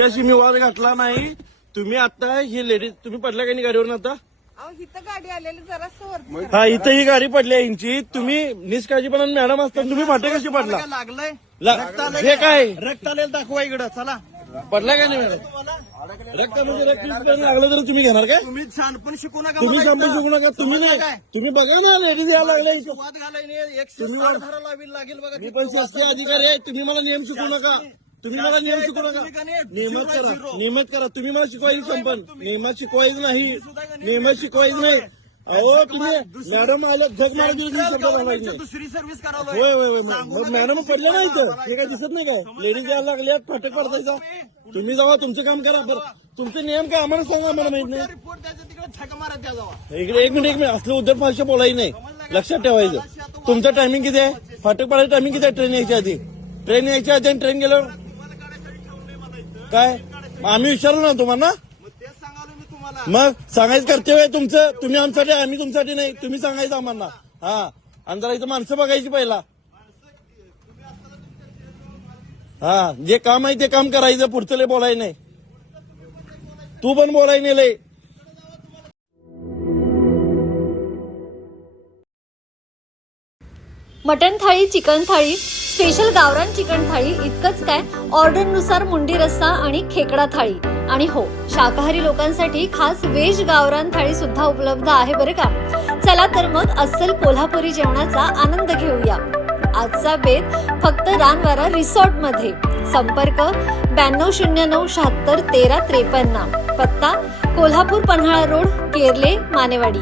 त्याशी मी वाद घातला नाही. तुम्ही आता ही लेडीज तुम्ही पडल्या का नाही गाडीवरून आता? इथं गाडी आलेली जरा सोर हा इथं ही गाडी पडली आहे यांची. तुम्ही निष्काळजीपणा मॅडम असताना तुम्ही फाटे कशी पडला? लागलंय हे काय रक्त आलेलं दाखवा इकडं चला. पडला का नाही मॅडम? रक्त म्हणजे रक्त लागलं तर तुम्ही घेणार काय? तुम्ही छानपण शिकू नका. तुम्ही मला शांत इथं. शिकू नका. तुम्ही समजलं नाही काय? तुम्ही बघा ना लेडीज यायला लागल्या इथं. वाद घालाय नाही 160 धारा लावी लागेल बघा. मी पण शासकीय अधिकारी आहे. तुम्ही मला नियम शिकवू नका. तुम्ही मला नियम शिकवू नका. नियमात करा नियमात करा. तुम्ही मला शिकवायची संपन्न. नियमात शिकवायचं नाही. नियमात शिकवायचं नाही. अहो तुम्ही मॅडम आल्या झक मारा दिली शब्द बोलायचं नाही. दुसरी सर्व्हिस होय होय होय मग मॅडम पडलं नाही इथं. हे काय दिसत नाही काय? लेडीज यायला लागल्यात फाटक पडतायचा. तुम्ही जावा तुमचं काम करा. बरं तुमचे नियम काय आम्हाला सांगा. आम्हाला माहित नाही. रिपोर्ट द्यायचं तिकडे छक मारा द्या जावा. इकडे एक मिनिट असलं उद्धट भाषा बोलायची नाही. लक्षात ठेवायचं. तुमचं टायमिंग किती आहे? फाटक पडायचं टायमिंग किती आहे? ट्रेन यायच्या आधी. ट्रेन यायच्या आधी आणि ट्रेन गेल्यावर काय? आम्ही विचारलो ना तुम्हाला. तेच सांगालो मी तुम्हाला. मग सांगायचं कर्तव्य आहे तुमचं. तुम्ही आमच्यासाठी आम्ही तुमच्यासाठी नाही. तुम्ही सांगायचं आम्हाला. हा आणि जरा इथं माणसं बघायची पहिला. हा जे काम आहे ते काम करायचं. पुढचं लय बोलायचं नाही. तू पण बोलायचं नाही लय. मटण थाळी, चिकन थाळी, स्पेशल गावरान चिकन थाळी इतकंच काय, ऑर्डरनुसार मुंडी रस्सा आणि खेकडा थाळी. आणि हो, शाकाहारी लोकांसाठी खास व्हेज गावरान थाळी सुद्धा उपलब्ध आहे बरं का. चला तर मग अस्सल कोल्हापुरी जेवणाचा आनंद घेऊया. आजचा बेत फक्त रानवारा रिसॉर्ट मध्ये. संपर्क 9209 76 13 53. पत्ता कोल्हापूर पन्हाळा रोड, केरले, मानेवाडी.